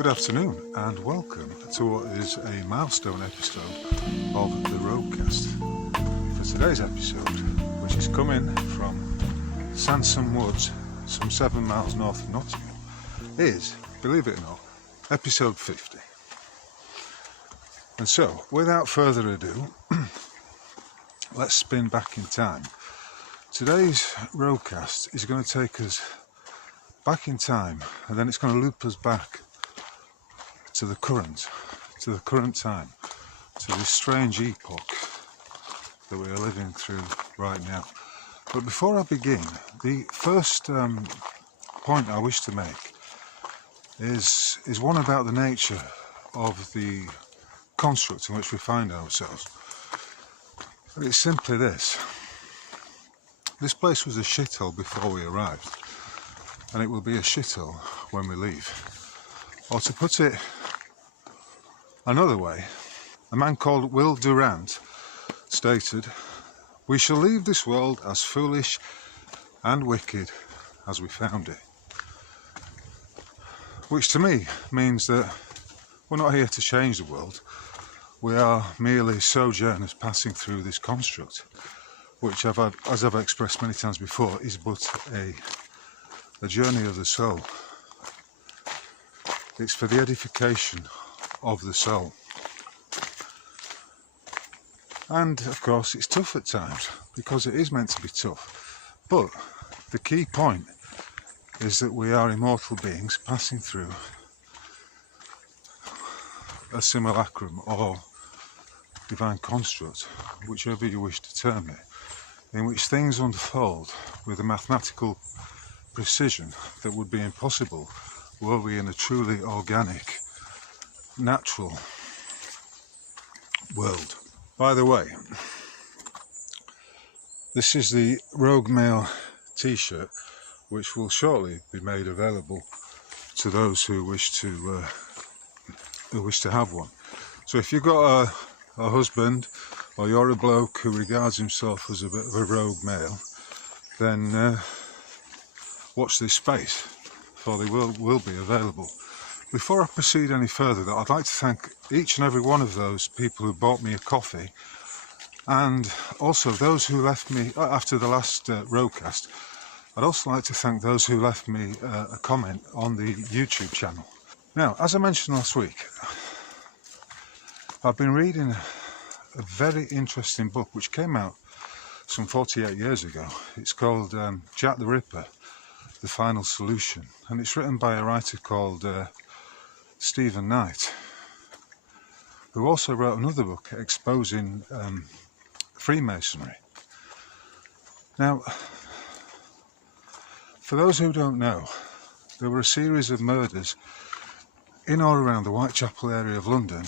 Good afternoon and welcome to what is a milestone episode of the Roadcast. For today's episode, which is coming from Sansom Woods, some 7 miles north of Nottingham, is, believe it or not, episode 50. And so, without further ado, let's spin back in time. Today's Roadcast is going to take us back in time, and then it's going to loop us back to the current time, to this strange epoch that we are living through right now. But before I begin, the first point I wish to make is one about the nature of the construct in which we find ourselves. And it's simply this. This place was a shithole before we arrived, and it will be a shithole when we leave. Or to put it another way, a man called Will Durant stated, "We shall leave this world as foolish and wicked as we found it." Which to me means that we're not here to change the world. We are merely sojourners passing through this construct, which, as I've expressed many times before, is but a journey of the soul. It's for the edification of the soul. And of course it's tough at times, because it is meant to be tough. But the key point is that we are immortal beings passing through a simulacrum or divine construct, whichever you wish to term it, in which things unfold with a mathematical precision that would be impossible were we in a truly organic, natural world. By the way, this is the Rogue Mail t-shirt, which will shortly be made available to those who wish to have one. So if you've got a husband, or you're a bloke who regards himself as a bit of a rogue male, then watch this space, for they will be available. Before I proceed any further, though, I'd like to thank each and every one of those people who bought me a coffee, and also those who left me, after the last Roadcast, I'd also like to thank those who left me a comment on the YouTube channel. Now, as I mentioned last week, I've been reading a very interesting book which came out some 48 years ago. It's called Jack the Ripper, The Final Solution, and it's written by a writer called Stephen Knight, who also wrote another book exposing Freemasonry. Now, for those who don't know, there were a series of murders in or around the Whitechapel area of London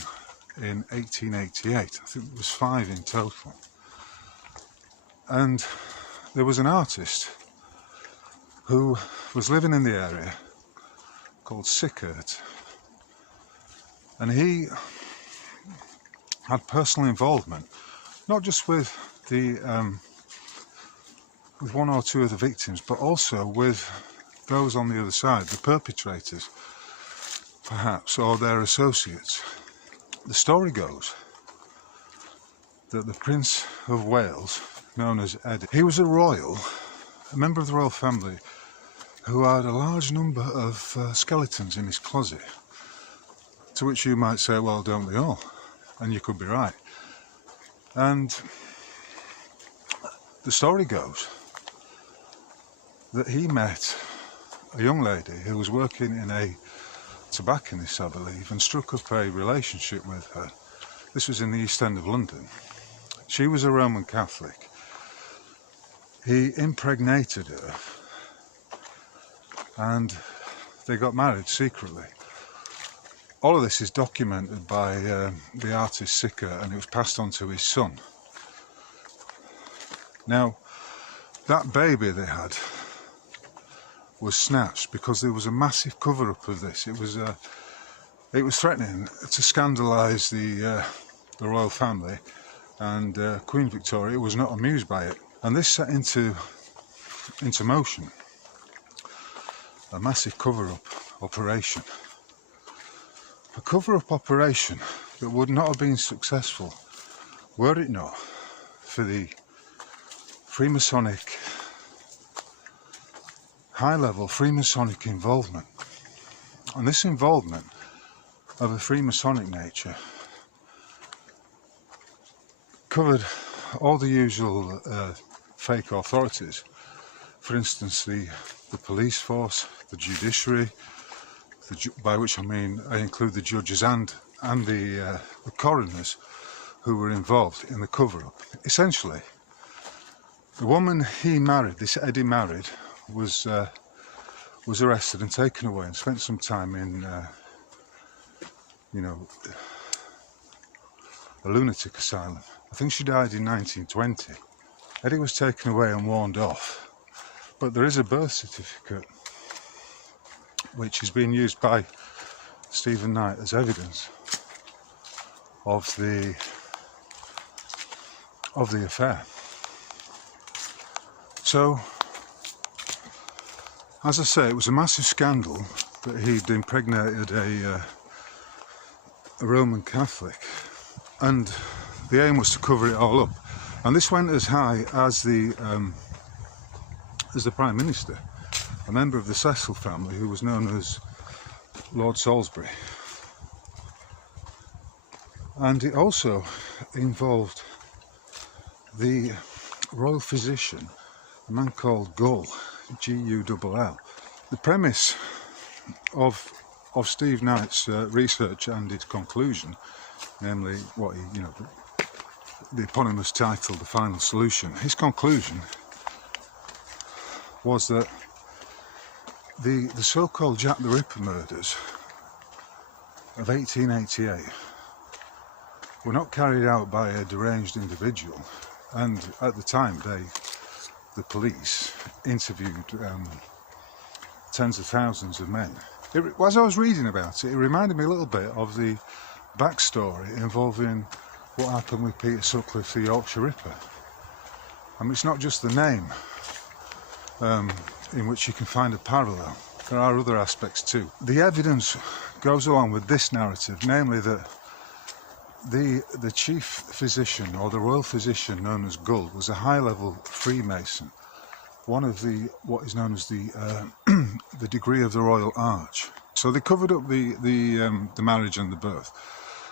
in 1888. I think it was 5 in total. And there was an artist who was living in the area called Sickert, and he had personal involvement, not just with the with one or two of the victims, but also with those on the other side, the perpetrators, perhaps, or their associates. The story goes that the Prince of Wales, known as Eddie, he was a member of the royal family, who had a large number of skeletons in his closet. To which you might say, well, don't they all? And you could be right. And the story goes that he met a young lady who was working in a tobacconist, I believe, and struck up a relationship with her. This was in the East End of London. She was a Roman Catholic. He impregnated her, and they got married secretly. All of this is documented by the artist Sickert, and it was passed on to his son. Now, that baby they had was snatched because there was a massive cover-up of this. It was threatening to scandalise the royal family, and Queen Victoria was not amused by it. And this set into motion a massive cover-up operation. A cover-up operation that would not have been successful were it not for the Freemasonic, high-level Freemasonic involvement. And this involvement of a Freemasonic nature covered all the usual fake authorities. For instance, the police force, the judiciary, by which I mean I include the judges and the coroners who were involved in the cover-up. Essentially, the woman he married, this Eddie married, was arrested and taken away and spent some time in, a lunatic asylum. I think she died in 1920. Eddie was taken away and warned off, but there is a birth certificate which is being used by Stephen Knight as evidence of the affair. So, as I say, it was a massive scandal that he'd impregnated a Roman Catholic, and the aim was to cover it all up. And this went as high as the Prime Minister, a member of the Cecil family who was known as Lord Salisbury. And it also involved the royal physician, a man called Gull, G-U-L-L. The premise of Steve Knight's research and its conclusion, namely what he, the eponymous title, The Final Solution, his conclusion was that the so-called Jack the Ripper murders of 1888 were not carried out by a deranged individual, and at the time the police interviewed tens of thousands of men. As I was reading about it, it reminded me a little bit of the backstory involving what happened with Peter Sutcliffe, the Yorkshire Ripper. I mean, it's not just the name in which you can find a parallel. There are other aspects too. The evidence goes along with this narrative, namely that the chief physician, or the royal physician known as Gull, was a high-level Freemason, one of what is known as the degree of the Royal Arch. So they covered up the marriage and the birth.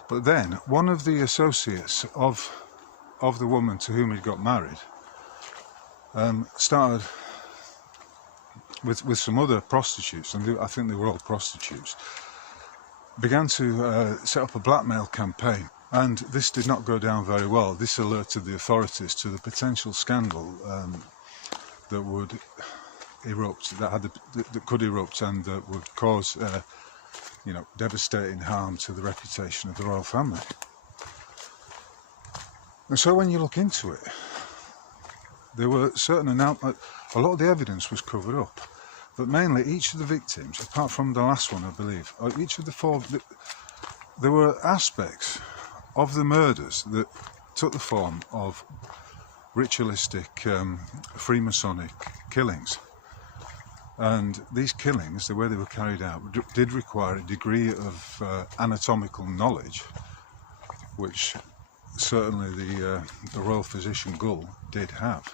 But then one of the associates of the woman to whom he got married started with some other prostitutes, and I think they were all prostitutes, began to set up a blackmail campaign. And this did not go down very well. This alerted the authorities to the potential scandal that would erupt, that could erupt, and that would cause, devastating harm to the reputation of the royal family. And so, when you look into it, there were a lot of the evidence was covered up, but mainly each of the victims, apart from the last one, I believe, each of the four, there were aspects of the murders that took the form of ritualistic Freemasonic killings. And these killings, the way they were carried out, did require a degree of anatomical knowledge, which certainly the royal physician Gull did have.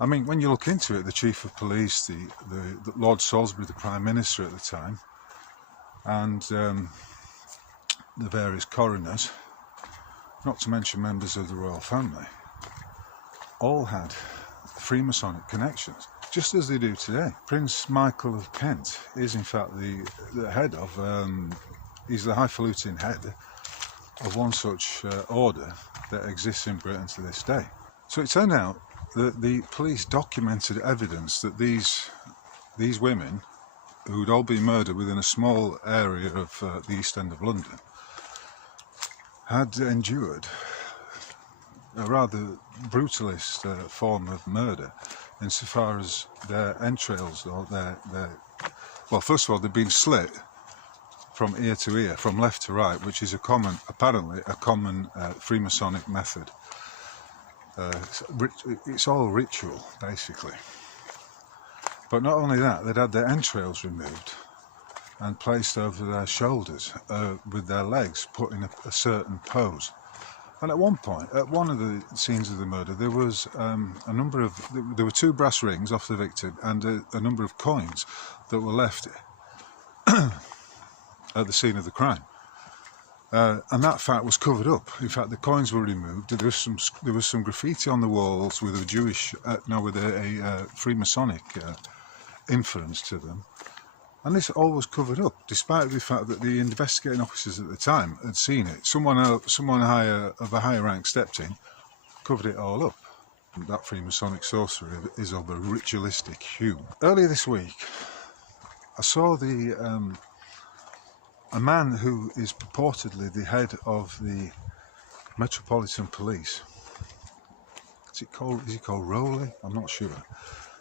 I mean, when you look into it, the chief of police, the Lord Salisbury, the Prime Minister at the time, and the various coroners, not to mention members of the royal family, all had Freemasonic connections, just as they do today. Prince Michael of Kent is in fact the head of, he's the highfalutin head of one such order that exists in Britain to this day. So it turned out that the police documented evidence that these women, who'd all been murdered within a small area of the East End of London, had endured a rather brutalist form of murder, insofar as their entrails, or well, first of all, they've been slit from ear to ear, from left to right, which is apparently a common Freemasonic method. It's all ritual, basically. But not only that, they'd had their entrails removed, and placed over their shoulders with their legs put in a certain pose. And at one point, at one of the scenes of the murder, there was there were 2 brass rings off the victim and a number of coins that were left at the scene of the crime. And that fact was covered up. In fact, the coins were removed. There was some graffiti on the walls with a Jewish, with a Freemasonic inference to them. And this all was covered up, despite the fact that the investigating officers at the time had seen it. Someone higher of a higher rank stepped in, covered it all up. And that Freemasonic sorcery is of a ritualistic hue. Earlier this week, I saw a man who is purportedly the head of the Metropolitan Police. Is he called Rowley? I'm not sure.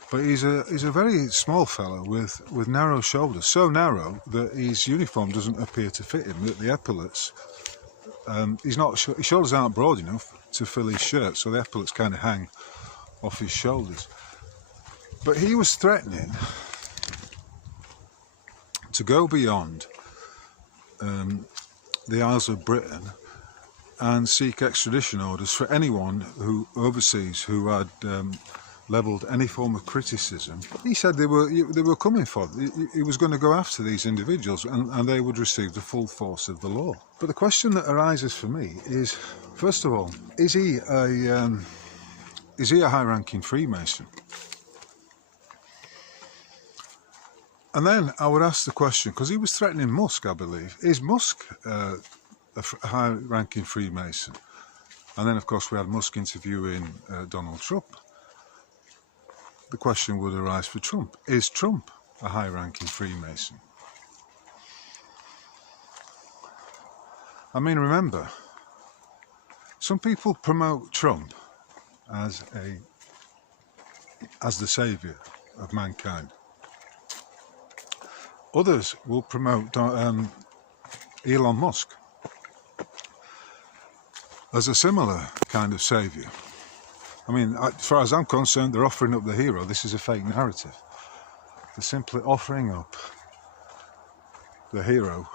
But he's a very small fellow with narrow shoulders, so narrow that his uniform doesn't appear to fit him. That the epaulets, his shoulders aren't broad enough to fill his shirt, so the epaulets kind of hang off his shoulders. But he was threatening to go beyond the Isles of Britain and seek extradition orders for anyone overseas who had levelled any form of criticism. He said they were coming for it. He was going to go after these individuals and they would receive the full force of the law. But the question that arises for me is, first of all, is he a high-ranking Freemason? And then I would ask the question, because he was threatening Musk, I believe, is Musk a high-ranking Freemason? And then, of course, we had Musk interviewing Donald Trump. The question would arise for Trump. Is Trump a high-ranking Freemason? I mean, remember, some people promote Trump as the saviour of mankind. Others will promote Elon Musk as a similar kind of saviour. I mean, as far as I'm concerned, they're offering up the hero. This is a fake narrative. They're simply offering up the hero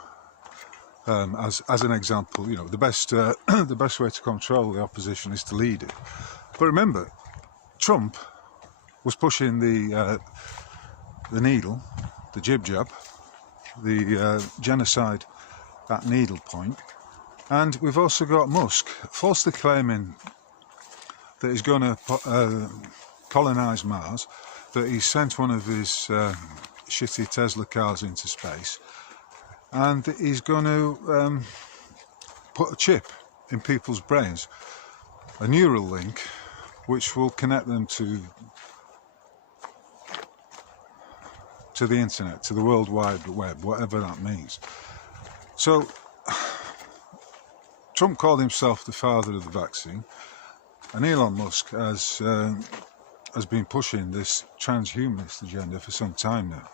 as an example. You know, the best way to control the opposition is to lead it. But remember, Trump was pushing the needle, the jib-jab, the genocide at needle point, and we've also got Musk falsely claiming that he's going to colonise Mars, that he sent one of his shitty Tesla cars into space, and that he's going to put a chip in people's brains, a neural link, which will connect them to the internet, to the World Wide Web, whatever that means. So Trump called himself the father of the vaccine, and Elon Musk has been pushing this transhumanist agenda for some time now.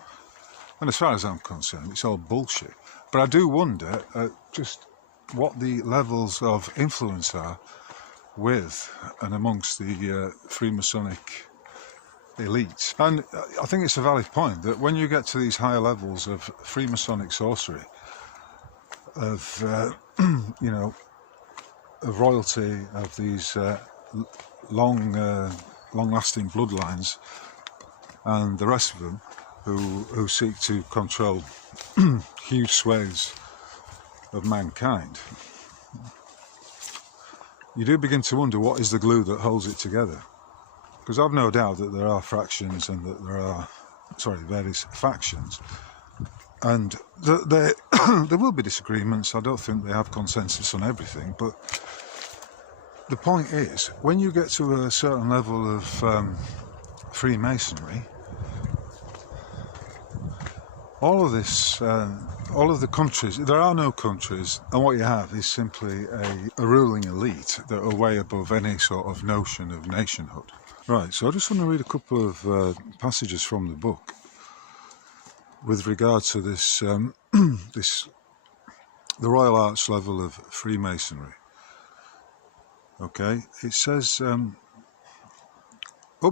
And as far as I'm concerned, it's all bullshit. But I do wonder just what the levels of influence are with and amongst the Freemasonic elites. And I think it's a valid point that when you get to these higher levels of Freemasonic sorcery, of of royalty, of these long-lasting bloodlines, and the rest of them who seek to control huge swathes of mankind, you do begin to wonder what is the glue that holds it together. Because I've no doubt that there are fractions and that there are, various factions, and there will be disagreements. I don't think they have consensus on everything, but the point is, when you get to a certain level of Freemasonry, all of this, all of the countries, there are no countries, and what you have is simply a ruling elite that are way above any sort of notion of nationhood. Right, so I just want to read a couple of passages from the book with regard to this, the Royal Arch level of Freemasonry. Okay, it says, up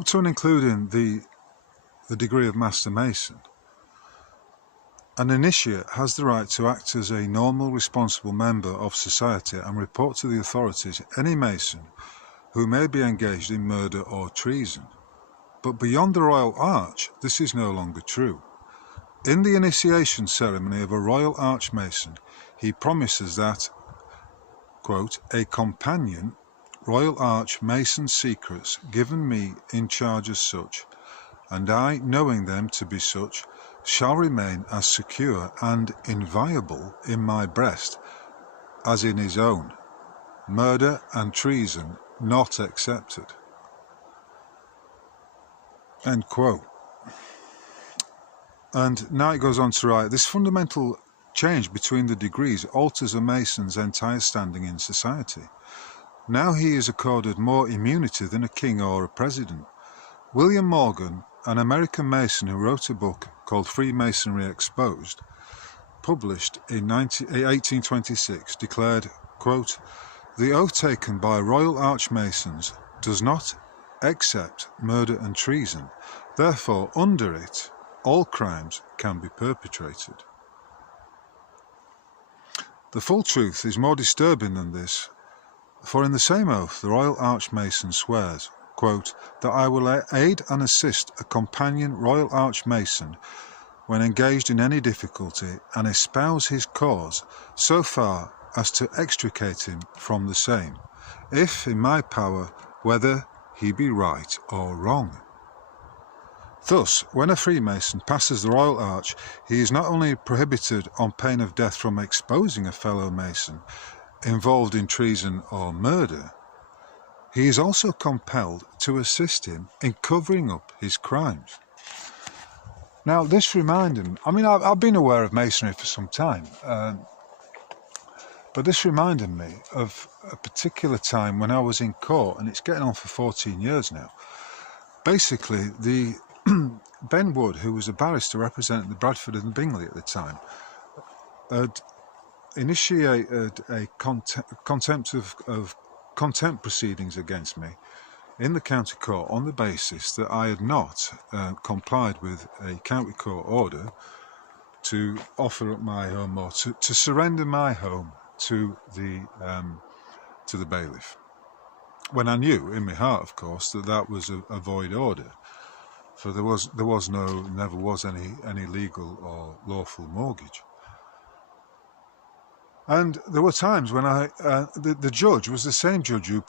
to and including the degree of Master Mason, An initiate has the right to act as a normal, responsible member of society and report to the authorities any Mason who may be engaged in murder or treason. But beyond the Royal Arch, this is no longer true. In the initiation ceremony of a Royal Arch Mason, he promises that, quote, a companion, Royal Arch Mason's secrets given me in charge as such, and I, knowing them to be such, shall remain as secure and inviolable in my breast as in his own, murder and treason not accepted. End quote. And now it goes on to write, this fundamental change between the degrees alters a Mason's entire standing in society. Now he is accorded more immunity than a king or a president. William Morgan, an American Mason who wrote a book called Freemasonry Exposed, published in 1826, declared, quote, the oath taken by Royal Arch Masons does not accept murder and treason. Therefore, under it, all crimes can be perpetrated. The full truth is more disturbing than this, for in the same oath the Royal Arch Mason swears, quote, that I will aid and assist a companion Royal Arch Mason when engaged in any difficulty and espouse his cause so far as to extricate him from the same, if in my power, whether he be right or wrong. Thus, when a Freemason passes the Royal Arch, he is not only prohibited on pain of death from exposing a fellow Mason involved in treason or murder, he is also compelled to assist him in covering up his crimes. Now, this reminded me, I mean, I've been aware of Masonry for some time, but this reminded me of a particular time when I was in court, and it's getting on for 14 years now. Basically, Ben Wood, who was a barrister representing the Bradford and Bingley at the time, had initiated a contempt proceedings against me in the county court on the basis that I had not complied with a county court order to offer up my home or to surrender my home to the bailiff. When I knew in my heart, of course, that that was a void order, for there never was any legal or lawful mortgage. And there were times when the judge was the same judge who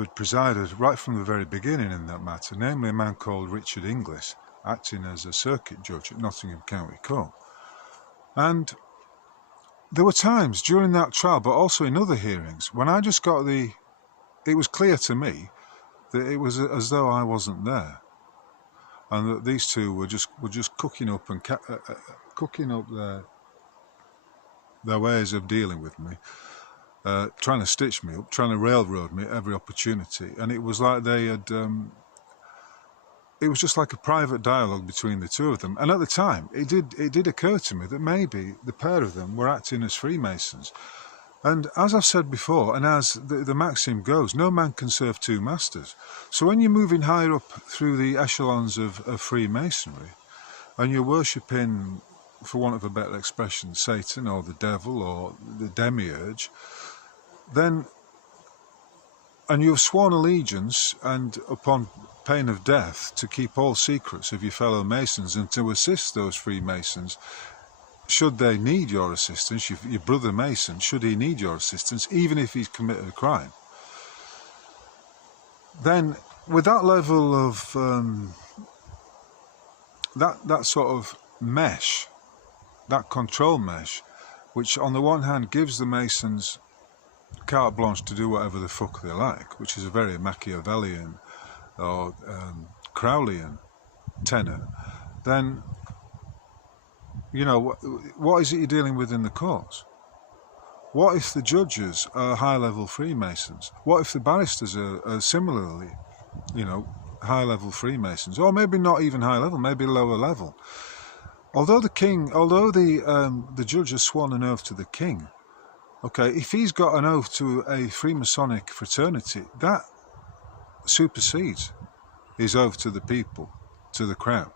had presided right from the very beginning in that matter, namely a man called Richard Inglis, acting as a circuit judge at Nottingham County Court. And there were times during that trial, but also in other hearings, when I just got it was clear to me that it was as though I wasn't there, and that these two were just cooking up their ways of dealing with me, trying to stitch me up, trying to railroad me at every opportunity. And it was like they had, it was just like a private dialogue between the two of them. And at the time, it did occur to me that maybe the pair of them were acting as Freemasons. And as I've said before, and as the maxim goes, no man can serve two masters. So when you're moving higher up through the echelons of Freemasonry, and you're worshipping, for want of a better expression, Satan or the devil or the demiurge, and you've sworn allegiance and upon pain of death to keep all secrets of your fellow Masons and to assist those Freemasons should they need your assistance, your brother Mason, should he need your assistance, even if he's committed a crime, then with that level of that sort of mesh, that control mesh, which on the one hand gives the Masons carte blanche to do whatever the fuck they like, which is a very Machiavellian or Crowleyan tenor, then, you know, what is it you're dealing with in the courts? What if the judges are high-level Freemasons? What if the barristers are similarly, you know, high-level Freemasons? Or maybe not even high-level, maybe lower level. Although the judge has sworn an oath to the king, okay, if he's got an oath to a Freemasonic fraternity, that supersedes his oath to the people, to the crown.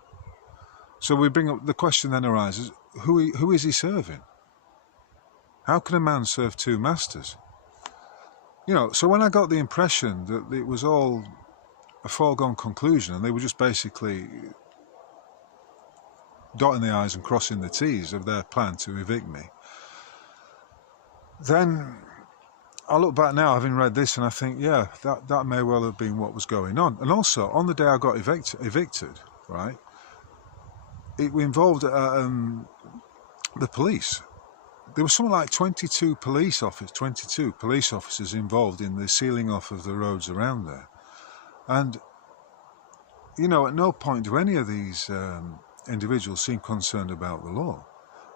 So we bring up, the question then arises, who is he serving? How can a man serve two masters? You know, so when I got the impression that it was all a foregone conclusion and they were just basically dotting the I's and crossing the T's of their plan to evict me, then I look back now, having read this, and I think, yeah, that may well have been what was going on. And also, on the day I got evicted, right, it involved the police. There was something like 22 police officers involved in the sealing off of the roads around there. And, you know, at no point do any of these individuals seem concerned about the law.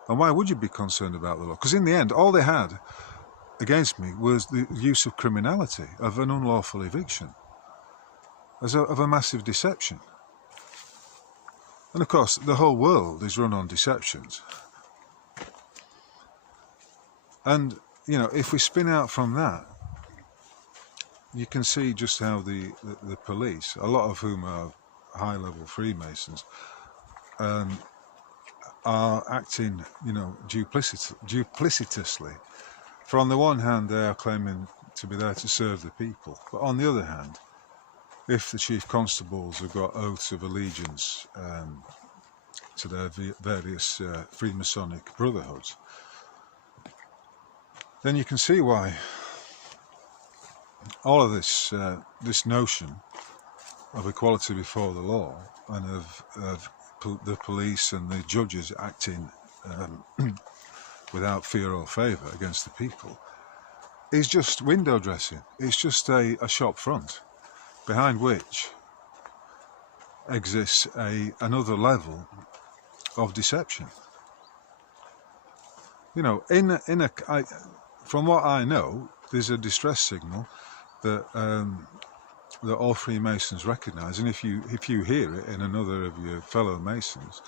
And why would you be concerned about the law? Because in the end, all they had against me was the use of criminality, of an unlawful eviction, of a massive deception. And of course, the whole world is run on deceptions. And, you know, if we spin out from that, you can see just how the police, a lot of whom are high-level Freemasons, are acting, you know, duplicitously. For on the one hand, they are claiming to be there to serve the people, but on the other hand, if the chief constables have got oaths of allegiance to their various Freemasonic brotherhoods, then you can see why all of this this notion of equality before the law and of the police and the judges acting without fear or favour against the people is just window dressing. It's just a shop front behind which exists another level of deception. You know, from what I know, there's a distress signal that that all Freemasons recognise, and if you hear it in another of your fellow Masons,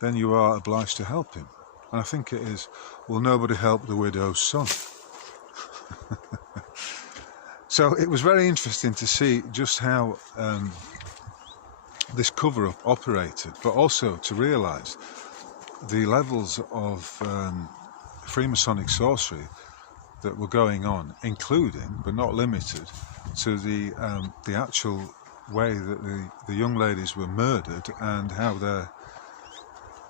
then you are obliged to help him. And I think it is, will nobody help the widow's son? So it was very interesting to see just how this cover-up operated, but also to realise the levels of Freemasonic sorcery that were going on, including, but not limited, to the actual way that the young ladies were murdered and how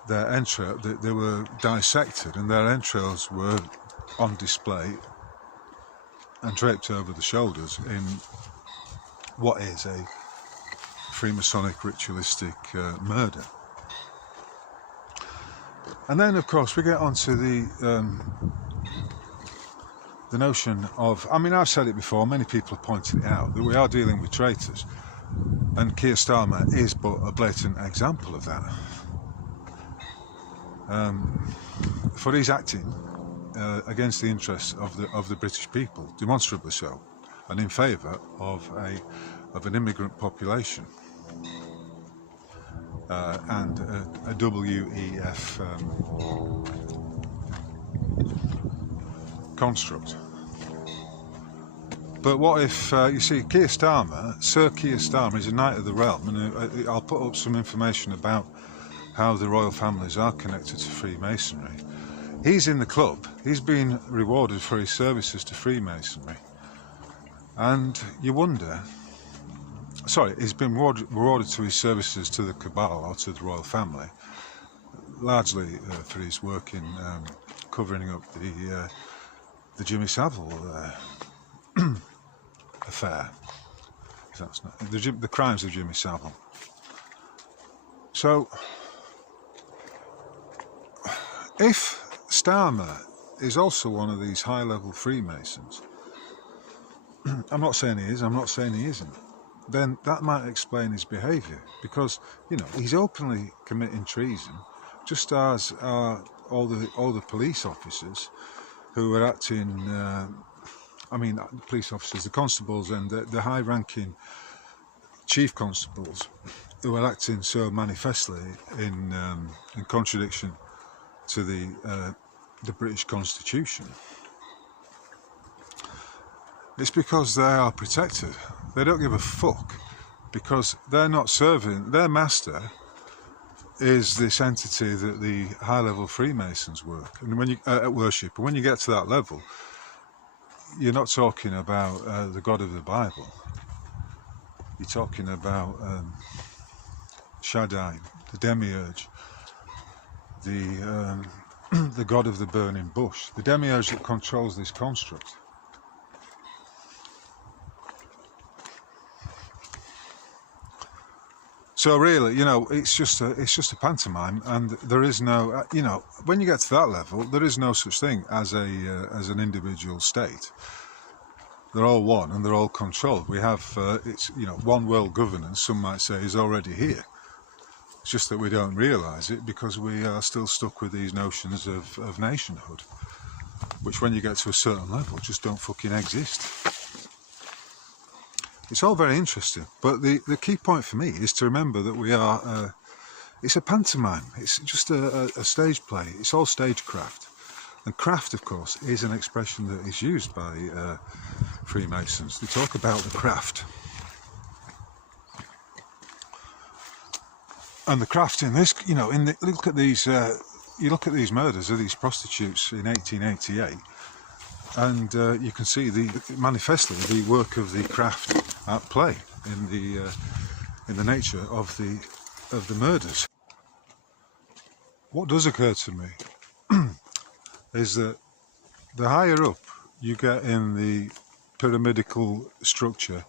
their entrails, they were dissected and their entrails were on display and draped over the shoulders in what is a Freemasonic ritualistic murder. And then, of course, we get onto the notion of, I mean, I've said it before, many people have pointed it out, that we are dealing with traitors, and Keir Starmer is but a blatant example of that. For he's acting against the interests of the British people, demonstrably so, and in favour of an immigrant population and a WEF construct. But what if, you see, Keir Starmer, Sir Keir Starmer is a Knight of the Realm, and I'll put up some information about how the royal families are connected to Freemasonry. He's in the club, he's been rewarded for his services to Freemasonry, and you wonder, sorry, he's been rewarded to his services to the cabal or to the royal family, largely for his work in covering up the Jimmy Savile affair. That's not, the crimes of Jimmy Savile. So, if Starmer is also one of these high-level Freemasons, I'm not saying he is, I'm not saying he isn't, then that might explain his behaviour, because, you know, he's openly committing treason, just as are all the police officers who are acting, the police officers, the constables and the high-ranking chief constables who are acting so manifestly in contradiction to the British Constitution. It's because they are protected. They don't give a fuck, because they're not serving. Their master is this entity that the high-level Freemasons work and when you worship. And when you get to that level, you're not talking about the God of the Bible. You're talking about Shaddai, the demiurge, the the God of the burning bush, the demiurge that controls this construct. So really, you know, it's just a pantomime, and there is no, you know, when you get to that level, there is no such thing as an individual state. They're all one, and they're all controlled. We have, it's, you know, one world governance. Some might say is already here. It's just that we don't realise it because we are still stuck with these notions of nationhood, which, when you get to a certain level, just don't fucking exist. It's all very interesting, but the key point for me is to remember that we are, it's a pantomime, it's just a stage play, it's all stagecraft. And craft, of course, is an expression that is used by Freemasons. They talk about the craft. And the craft in this, you know, look at these, you look at these murders of these prostitutes in 1888, and you can see manifestly the work of the craft at play in the nature of the murders. What does occur to me is that the higher up you get in the pyramidical structure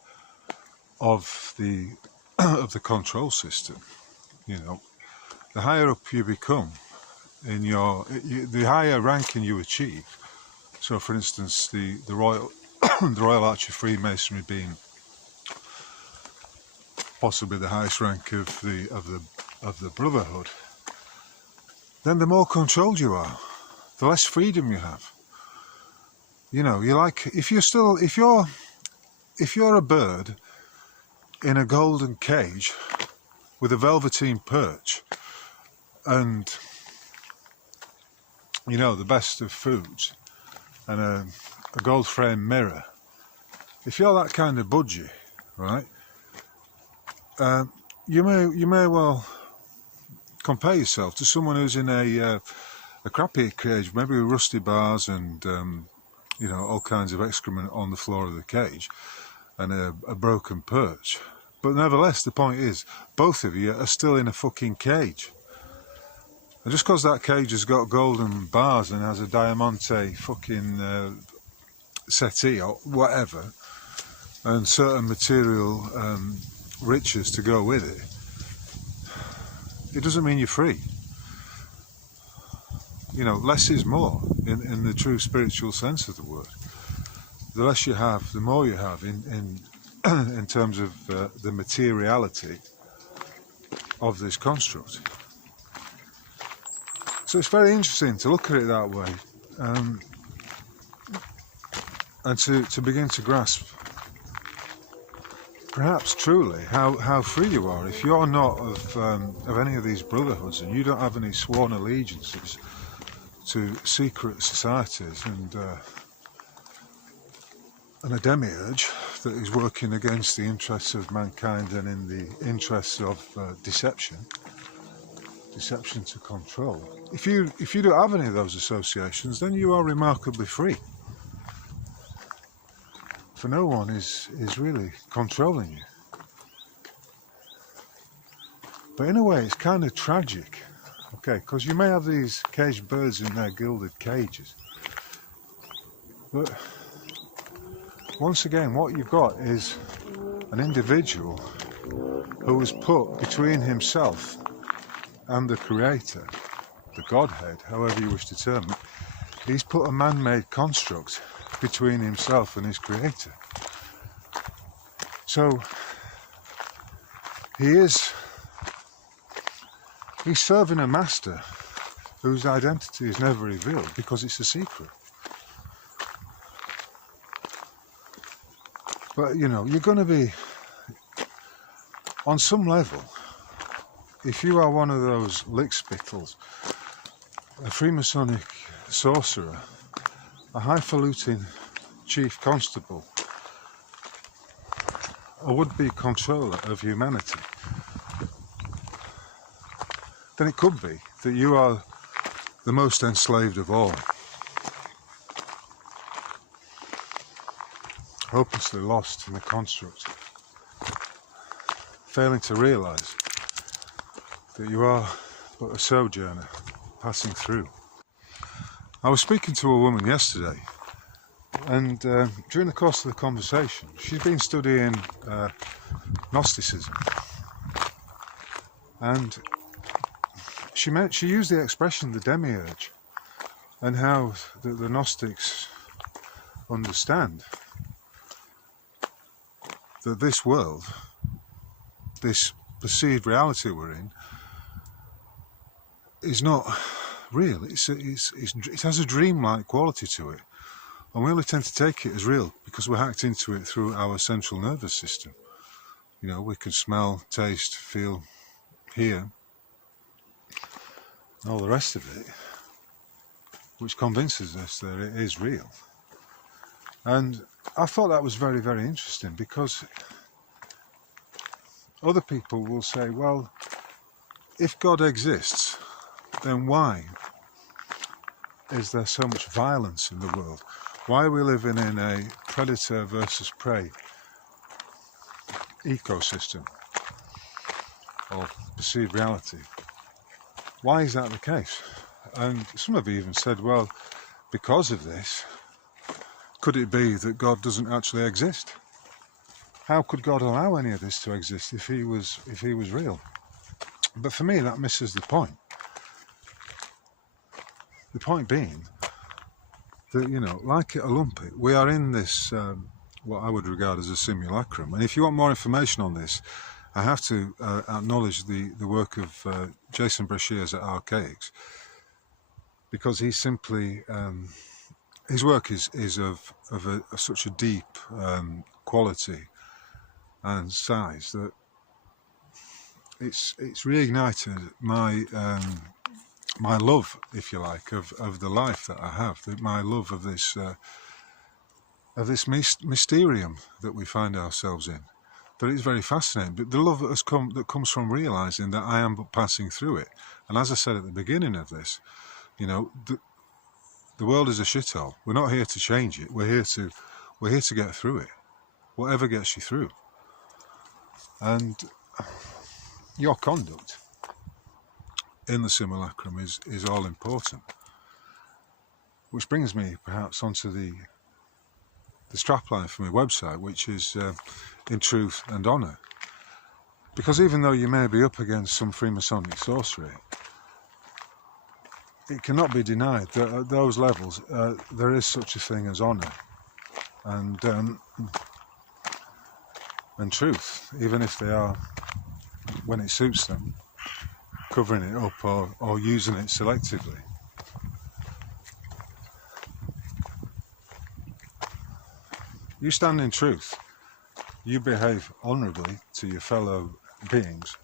of the control system, you know, the higher up you become in the higher ranking you achieve. So, for instance, the Royal the Royal Arch of Freemasonry being possibly the highest rank of the brotherhood, then the more controlled you are, the less freedom you have. You know, you're like, if you're a bird in a golden cage with a velveteen perch and, you know, the best of foods and a gold frame mirror, if you're that kind of budgie, right, you may well compare yourself to someone who's in a crappy cage, maybe with rusty bars and you know, all kinds of excrement on the floor of the cage and a broken perch. But nevertheless, the point is, both of you are still in a fucking cage. And just because that cage has got golden bars and has a diamante fucking settee or whatever, and certain material riches to go with it, it doesn't mean you're free. You know, less is more in the true spiritual sense of the word. The less you have, the more you have in terms of the materiality of this construct. So it's very interesting to look at it that way, and to begin to grasp, perhaps truly, how free you are if you're not of any of these brotherhoods and you don't have any sworn allegiances to secret societies and a demiurge that is working against the interests of mankind and in the interests of deception to control. If you don't have any of those associations, then you are remarkably free. For no one is really controlling you. But in a way, it's kind of tragic, okay, because you may have these caged birds in their gilded cages, but once again, what you've got is an individual who was put between himself and the Creator, the Godhead, however you wish to term it. He's put a man-made construct between himself and his Creator. So he's serving a master whose identity is never revealed because it's a secret. But, you know, you're going to be, on some level, if you are one of those lickspittles, a Freemasonic sorcerer, a highfalutin chief constable, a would-be controller of humanity, then it could be that you are the most enslaved of all, hopelessly lost in the construct, failing to realise that you are but a sojourner passing through. I was speaking to a woman yesterday, and during the course of the conversation, she's been studying Gnosticism, and she used the expression the demiurge, and how the Gnostics understand that this world, this perceived reality we're in, is not real. It has a dreamlike quality to it, and we only tend to take it as real because we're hacked into it through our central nervous system. You know, we can smell, taste, feel, hear, and all the rest of it, which convinces us that it is real. And I thought that was very, very interesting, because other people will say, well, if God exists, then why is there so much violence in the world? Why are we living in a predator versus prey ecosystem of perceived reality? Why is that the case? And some have even said, well, because of this, could it be that God doesn't actually exist? How could God allow any of this to exist if he was real? But for me, that misses the point. The point being that, you know, like it or lump it, we are in this, what I would regard as a simulacrum. And if you want more information on this, I have to acknowledge the work of Jason Brashears at Archaics, because he's simply, his work is of such a deep quality and size that it's reignited my my love, if you like, of the life that I have, my love of this mysterium that we find ourselves in. That it's very fascinating, but the love that comes from realising that I am but passing through it. And as I said at the beginning of this, you know, the world is a shithole. We're not here to change it. We're here to get through it, whatever gets you through. And your conduct in the simulacrum is all important. Which brings me perhaps onto the strapline for my website, which is in truth and honour. Because even though you may be up against some Freemasonic sorcery, it cannot be denied that at those levels there is such a thing as honour and truth, even if they are, when it suits them, covering it up or using it selectively. You stand in truth, you behave honourably to your fellow beings,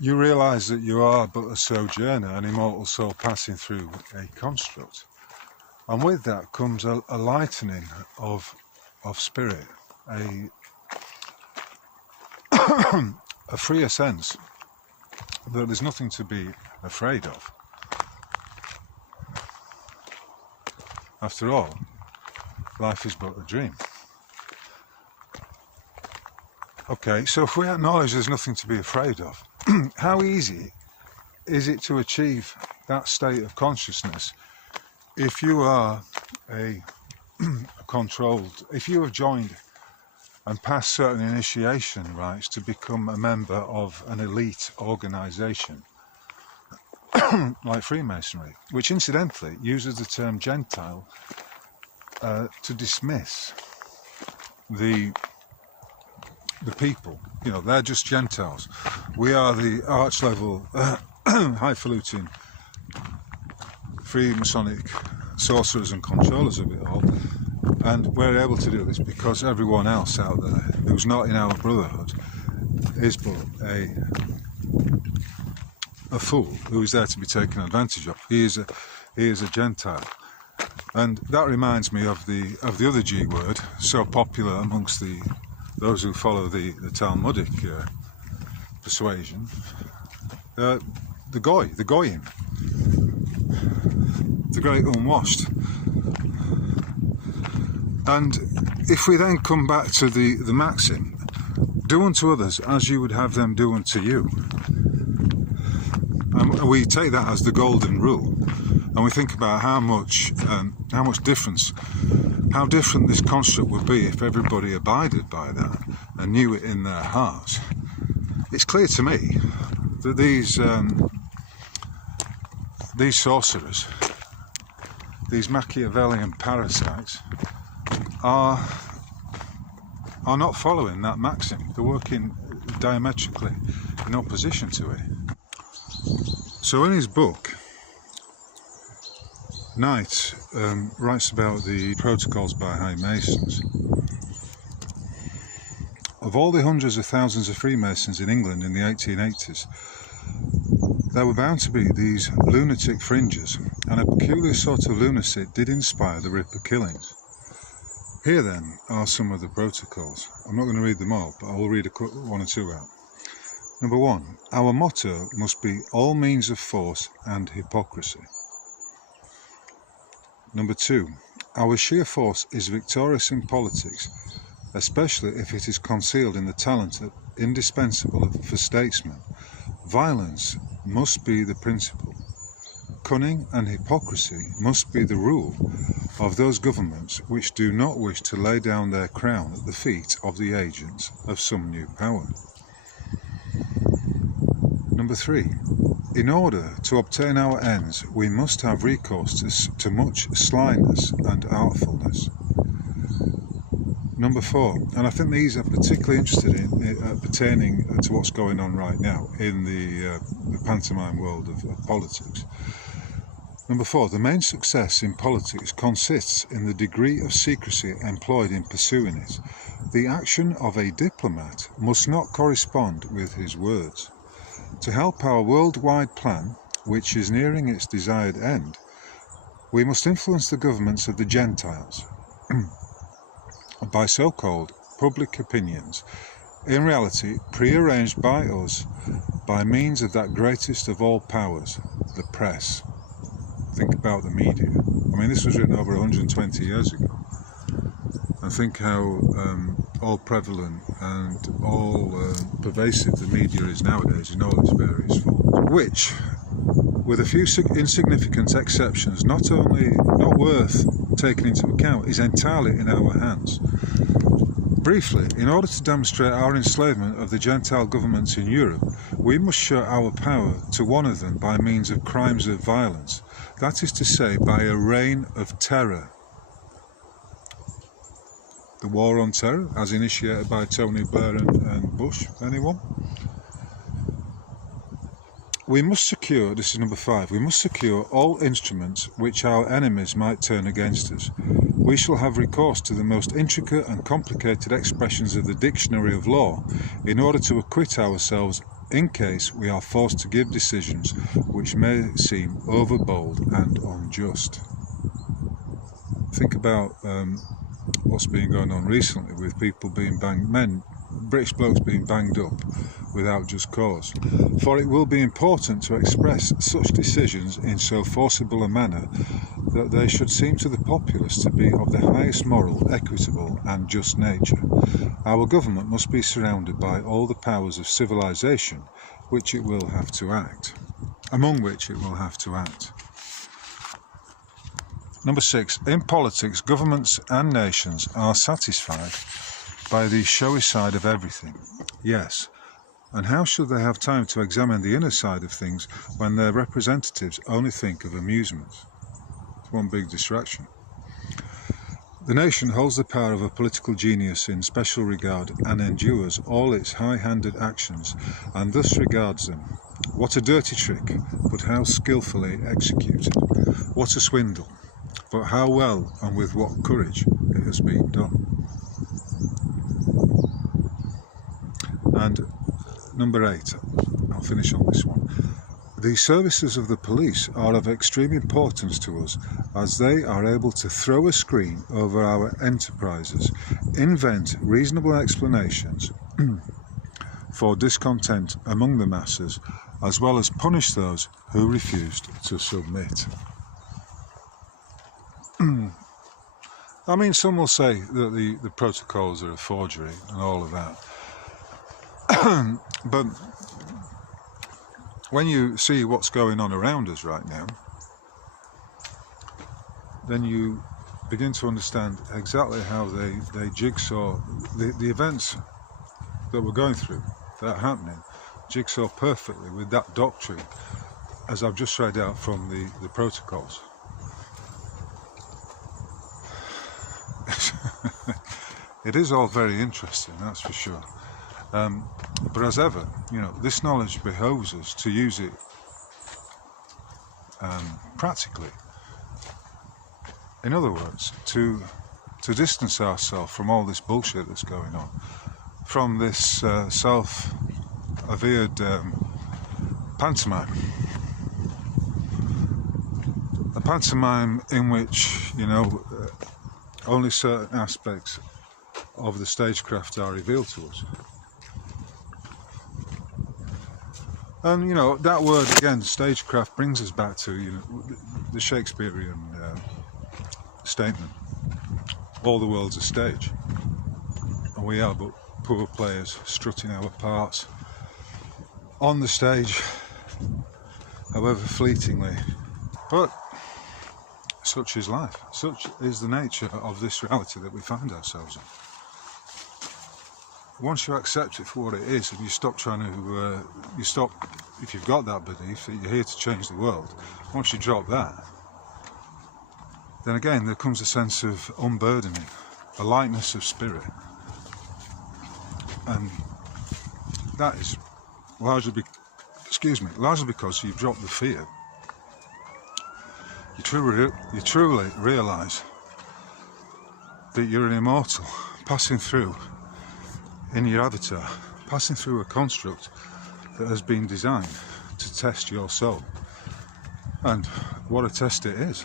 you realise that you are but a sojourner, an immortal soul passing through a construct. And with that comes a lightening of spirit, a freer sense that there's nothing to be afraid of. After all, life is but a dream. Okay, so if we acknowledge there's nothing to be afraid of, how easy is it to achieve that state of consciousness if you are a controlled, if you have joined and passed certain initiation rites to become a member of an elite organisation like Freemasonry, which incidentally uses the term Gentile to dismiss the people. You know, they're just Gentiles. We are the arch level, highfalutin Freemasonic sorcerers and controllers of it all. And we're able to do this because everyone else out there who's not in our brotherhood is but a fool who is there to be taken advantage of. He is a Gentile. And that reminds me of the other G word, so popular amongst those who follow the Talmudic persuasion, the goyim, the great unwashed. And if we then come back to the maxim, do unto others as you would have them do unto you, and we take that as the golden rule, and we think about how much difference, how different this construct would be if everybody abided by that and knew it in their hearts. It's clear to me that these sorcerers, these Machiavellian parasites, are not following that maxim. They're working diametrically in opposition to it. So in his book, Knight writes about the protocols by High Masons. Of all the hundreds of thousands of Freemasons in England in the 1880s, there were bound to be these lunatic fringes, and a peculiar sort of lunacy did inspire the Ripper killings. Here then are some of the protocols. I'm not going to read them all, but I will read one or two out. Number 1, our motto must be all means of force and hypocrisy. Number 2, our sheer force is victorious in politics, especially if it is concealed in the talent indispensable for statesmen. Violence must be the principle. Cunning and hypocrisy must be the rule of those governments which do not wish to lay down their crown at the feet of the agents of some new power. Number 3, in order to obtain our ends, we must have recourse to much slyness and artfulness. Number 4, and I think these are particularly interested in pertaining to what's going on right now in the pantomime world of politics. Number 4, the main success in politics consists in the degree of secrecy employed in pursuing it. The action of a diplomat must not correspond with his words. To help our worldwide plan, which is nearing its desired end, we must influence the governments of the Gentiles by so-called public opinions, in reality prearranged by us by means of that greatest of all powers, the press. Think about the media. I mean, this was written over 120 years ago. And think how all prevalent and all pervasive the media is nowadays in all its various forms, which, with a few insignificant exceptions, not worth taking into account, is entirely in our hands. Briefly, in order to demonstrate our enslavement of the Gentile governments in Europe, we must show our power to one of them by means of crimes of violence, that is to say, by a reign of terror. The war on terror, as initiated by Tony Blair and Bush, anyone? We must secure, this is number 5, we must secure all instruments which our enemies might turn against us. We shall have recourse to the most intricate and complicated expressions of the dictionary of law in order to acquit ourselves in case we are forced to give decisions which may seem overbold and unjust. Think about what's been going on recently with people being banged, British blokes being banged up without just cause. For it will be important to express such decisions in so forcible a manner that they should seem to the populace to be of the highest moral, equitable and just nature. Our government must be surrounded by all the powers of civilization among which it will have to act. Number 6, in politics, governments and nations are satisfied by the showy side of everything. Yes, and how should they have time to examine the inner side of things when their representatives only think of amusements? It's one big distraction. The nation holds the power of a political genius in special regard and endures all its high-handed actions and thus regards them. What a dirty trick, but how skillfully executed. What a swindle, but how well and with what courage it has been done. And number 8, I'll finish on this one. The services of the police are of extreme importance to us, as they are able to throw a screen over our enterprises, invent reasonable explanations for discontent among the masses, as well as punish those who refused to submit. I mean, some will say that the protocols are a forgery and all of that. But when you see what's going on around us right now, then you begin to understand exactly how they jigsaw the events that we're going through, that are happening, jigsaw perfectly with that doctrine, as I've just read out from the protocols. It is all very interesting, that's for sure. But as ever, this knowledge behoves us to use it practically. In other words, to distance ourselves from all this bullshit that's going on, from this self-averred pantomime. A pantomime in which, only certain aspects of the stagecraft are revealed to us. And that word again, stagecraft, brings us back to the Shakespearean statement: all the world's a stage, and we are but poor players strutting our parts on the stage, however fleetingly. But such is life, such is the nature of this reality that we find ourselves in. Once you accept it for what it is, and you stop trying to, if you've got that belief that you're here to change the world, once you drop that, then again there comes a sense of unburdening, a lightness of spirit. And that is largely because you've dropped the fear. You truly realise that you're an immortal, passing through in your avatar, passing through a construct that has been designed to test your soul. And what a test it is.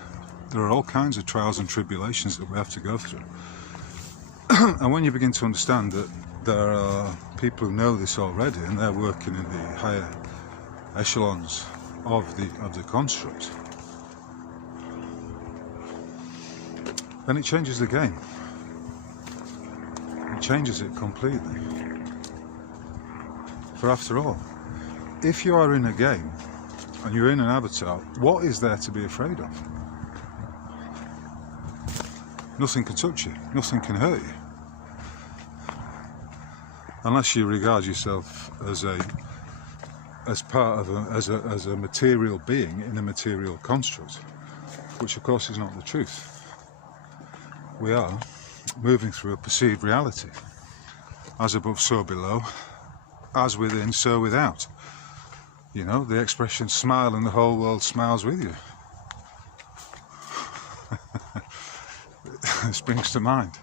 There are all kinds of trials and tribulations that we have to go through. And when you begin to understand that there are people who know this already, and they're working in the higher echelons of the construct, then it changes the game. It changes it completely. For after all, if you are in a game and you're in an avatar, what is there to be afraid of? Nothing can touch you, nothing can hurt you, unless you regard yourself as a material being in a material construct, which of course is not the truth. We are moving through a perceived reality, as above so below, as within so without. The expression smile and the whole world smiles with you. This brings to mind.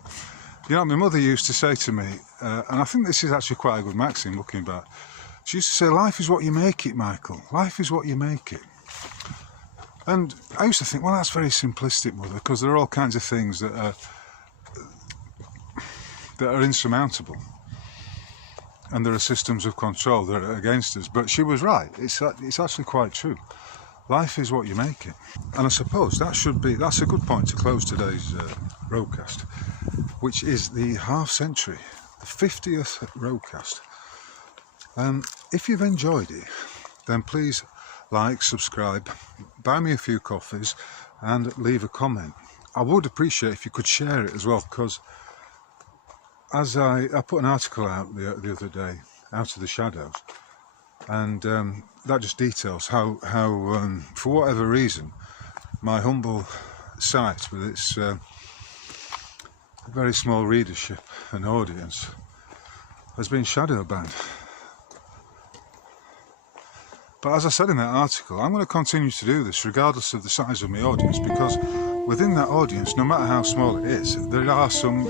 My mother used to say to me, and I think this is actually quite a good maxim looking back, she used to say, life is what you make it, Michael. Life is what you make it. And I used to think, well, that's very simplistic, Mother, because there are all kinds of things that are insurmountable. And there are systems of control that are against us. But she was right. It's actually quite true. Life is what you make it. And I suppose that's a good point to close today's roadcast, which is the half century, the 50th roadcast. If you've enjoyed it, then please like, subscribe, buy me a few coffees and leave a comment. I would appreciate if you could share it as well, because as I put an article out the other day, Out of the Shadows, and that just details how for whatever reason, my humble site with its very small readership and audience has been shadow banned. But as I said in that article, I'm going to continue to do this regardless of the size of my audience, because within that audience, no matter how small it is, there are some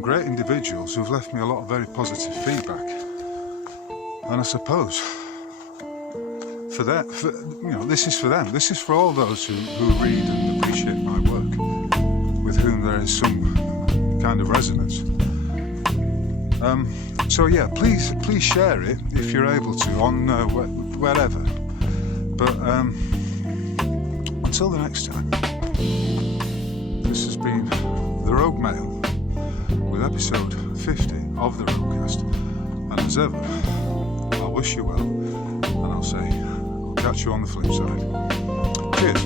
great individuals who've left me a lot of very positive feedback. And I suppose for that, this is for them. This is for all those who read and appreciate my work, with whom there is some kind of resonance. So yeah, please share it if you're able to on wherever. But until the next time, this has been the Rogue Mail with episode 50 of the Roguecast, and as ever, I wish you well, and I'll say I'll catch you on the flip side. Cheers.